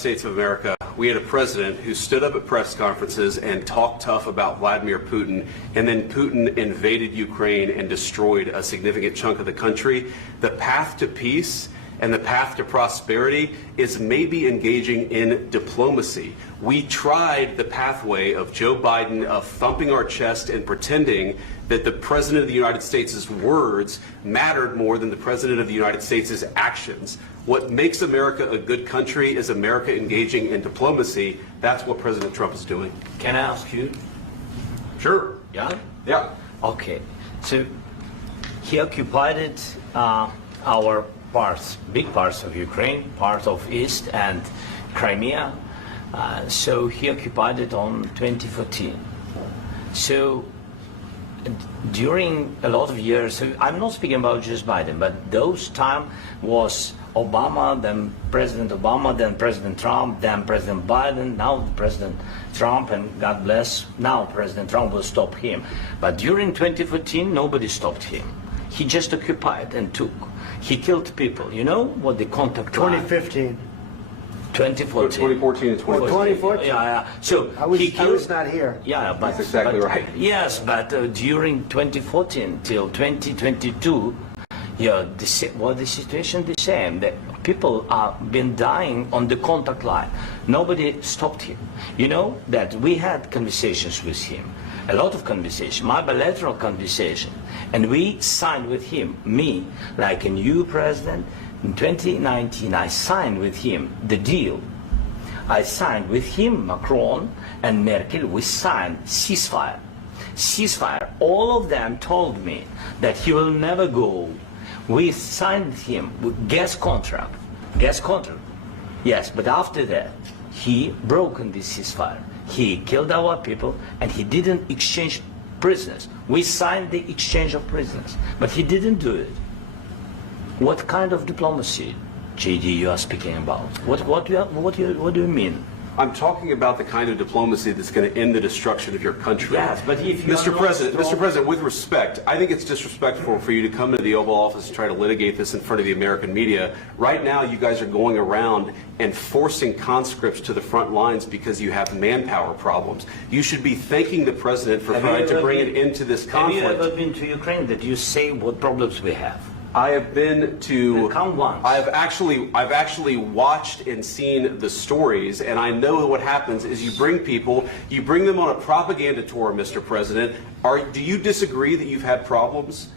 States of America, we had a president who stood up at press conferences and talked tough about Vladimir Putin, and then Putin invaded Ukraine and destroyed a significant chunk of the country. The path to peace and the path to prosperity is maybe engaging in diplomacy. We tried the pathway of Joe Biden of thumping our chest and pretending that the President of the United States' words mattered more than the President of the United States' actions. What makes America a good country is America engaging in diplomacy. That's what President Trump is doing. Can I ask you? Sure. Yeah? Yeah. Okay. So he occupied our parts, big parts of Ukraine, part of East and Crimea. So he occupied it on 2014. So during a lot of years, so I'm not speaking about just Biden, but those time was Obama, then President Obama, then President Trump, then President Biden, now President Trump, and God bless, now President Trump will stop him. But during 2014, nobody stopped him. He just occupied and took. He killed people. You know what the contact line? 2015. 2014 2014. and 2014. 2014. Yeah. So I was not here. Yeah, but That's exactly right. Yes, but during 2014 till 2022, yeah, the situation the same. That people are been dying on the contact line. Nobody stopped him. You know that we had conversations with him, a lot of conversation, my bilateral conversation, and we signed with him, me, like a new president. In 2019, I signed with him the deal. I signed with him, Macron and Merkel, we signed ceasefire. Ceasefire. All of them told me that he will never go. We signed with him with gas contract. Gas contract. Yes, but after that, he broken this ceasefire. He killed our people and he didn't exchange prisoners. We signed the exchange of prisoners, but he didn't do it. What kind of diplomacy, JD, you are speaking about? What do you mean? I'm talking about the kind of diplomacy that's going to end the destruction of your country. Yes, but if you Mr. President, with respect, I think it's disrespectful for you to come into the Oval Office and try to litigate this in front of the American media. Right now, you guys are going around and forcing conscripts to the front lines because you have manpower problems. You should be thanking the President for trying to bring an end to this conflict. Have you ever been to Ukraine that you say what problems we have? I have been to. Come once. I've actually watched and seen the stories, and I know what happens is you bring them on a propaganda tour, Mr. President. Do you disagree that you've had problems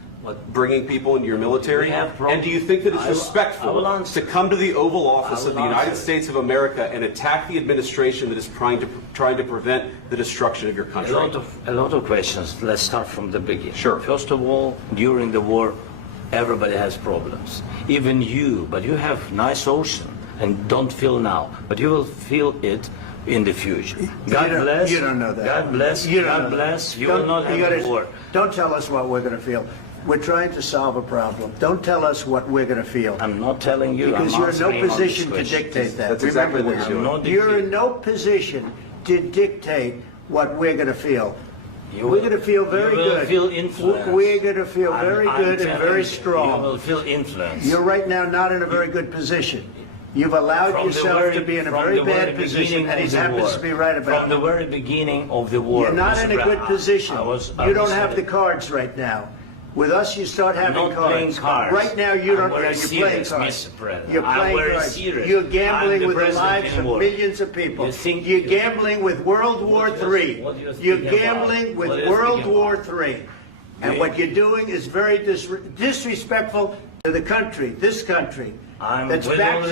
bringing people into your military? And do you think that it's respectful to come to the Oval Office of the United States of America and attack the administration that is trying to prevent the destruction of your country? A lot of questions. Let's start from the beginning. Sure. First of all, during the war, everybody has problems, even you, but you have nice ocean and don't feel now, but you will feel it in the future. God bless. You don't know that. God bless. God bless. You will not have war. Don't tell us what we're going to feel. We're trying to solve a problem. Don't tell us what we're going to feel. I'm not telling you. Because you're in no position to dictate that. That's exactly what you're doing. You're in no position to dictate what we're going to feel. We're going to feel very good. You will feel influence. We're going to feel very good and very strong. You will feel influence. You're right now not in a very good position. You've allowed yourself to be in a very bad position, and he happens to be right about it. From the very beginning of the war. You're not in a good position. You don't have the cards right now. With us, you start having cards. Right now, you don't. You're playing cards. You're playing cards. You're gambling with the lives of millions of people. You're gambling with World War III. You're gambling with World War III. And what you're doing is very disrespectful to the country, this country. That's back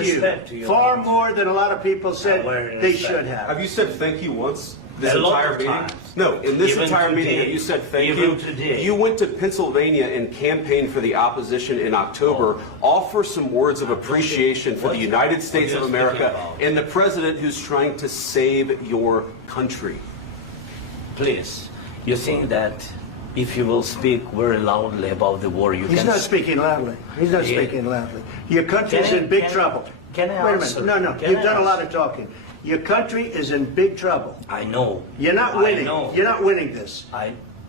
to you. Far more than a lot of people said they should have. Have you said thank you once? This entire meeting? No, in this entire meeting, you said thank you. You went to Pennsylvania and campaigned for the opposition in October. Offer some words of appreciation for the United States of America and the president who's trying to save your country. Please, you think that if you will speak very loudly about the war, you can... He's not speaking loudly. He's not speaking loudly. Your country's in big trouble. Can I answer? Wait a minute. No, you've done a lot of talking. Your country is in big trouble. I know. You're not winning. You're not winning this.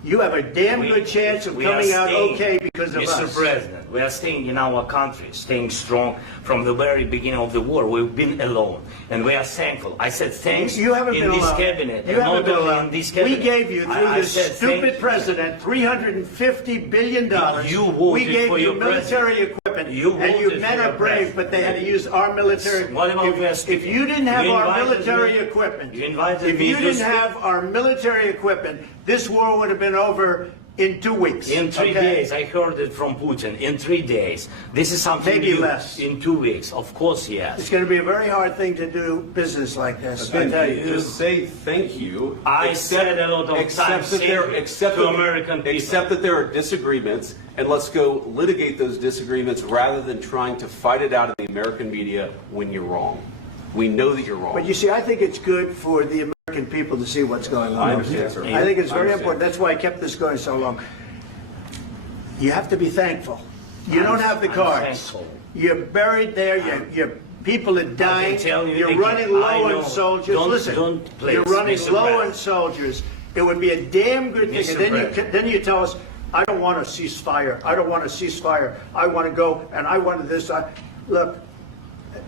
you have a damn good chance of coming out okay because of us. Mr. President, we are staying in our country, staying strong from the very beginning of the war. We've been alone, and we are thankful. I said thanks you haven't in been this alone. cabinet. You haven't been only alone. in this cabinet. We gave you, through I this said stupid president, $350 billion. You voted we gave for you your military president. equipment, You and you voted men for are your brave, president. but they had to use our military. What about West? If you didn't have You our invited military me- equipment, you invited if me you to didn't speak- have our military equipment, this war would have been over in 2 weeks. In 3 days, I heard it from Putin. In 3 days, this is something Maybe new. less. In 2 weeks, of course, yes. It's going to be a very hard thing to do business like this. I Ben, tell you. just say thank you. I said a lot of times that there, to American people. Accept that there are disagreements, and let's go litigate those disagreements rather than trying to fight it out in the American media when you're wrong. We know that you're wrong. But you see, I think it's good for the American people to see what's going on. I understand, sir. I think it's I very understand. important. That's why I kept this going so long. You have to be thankful. You don't have the I'm cards. thankful. You're buried there. Your people are dying. tell you You're again, running I low know. on soldiers. Don't- Listen, don't please, you're running Mr. low President. on soldiers. It would be a damn good thing. Mr. And then President. then you tell us, I don't want a ceasefire. I don't want a ceasefire. I want to go and I want this. Look,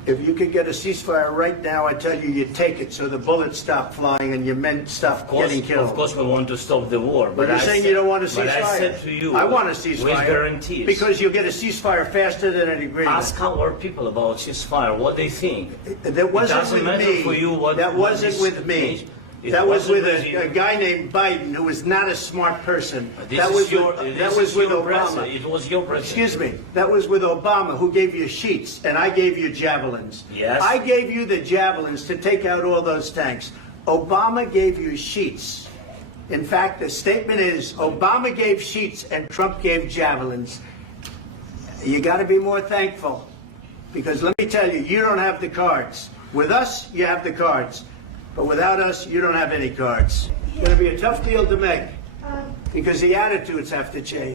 if you could get a ceasefire right now, I tell you, you take it so the bullets stop flying and your men stop getting killed. Of course, we want to stop the war. But you're saying you don't want a ceasefire. But I said to you, I want a ceasefire. with guarantees. Because you'll get a ceasefire faster than an agreement. Ask our people about ceasefire, what they think. That wasn't doesn't with matter me. for you what- That what wasn't is- with me. It That was wasn't with with you. a guy named Biden, who was not a smart person. This That is was your, with, this that was is with your Obama. president. It was your president. Excuse me. That was with Obama, who gave you sheets, and I gave you javelins. Yes. I gave you the javelins to take out all those tanks. Obama gave you sheets. In fact, the statement is Obama gave sheets and Trump gave javelins. You got to be more thankful, because let me tell you, you don't have the cards. With us, you have the cards. But without us, you don't have any cards. It's going to be a tough deal to make, because the attitudes have to change.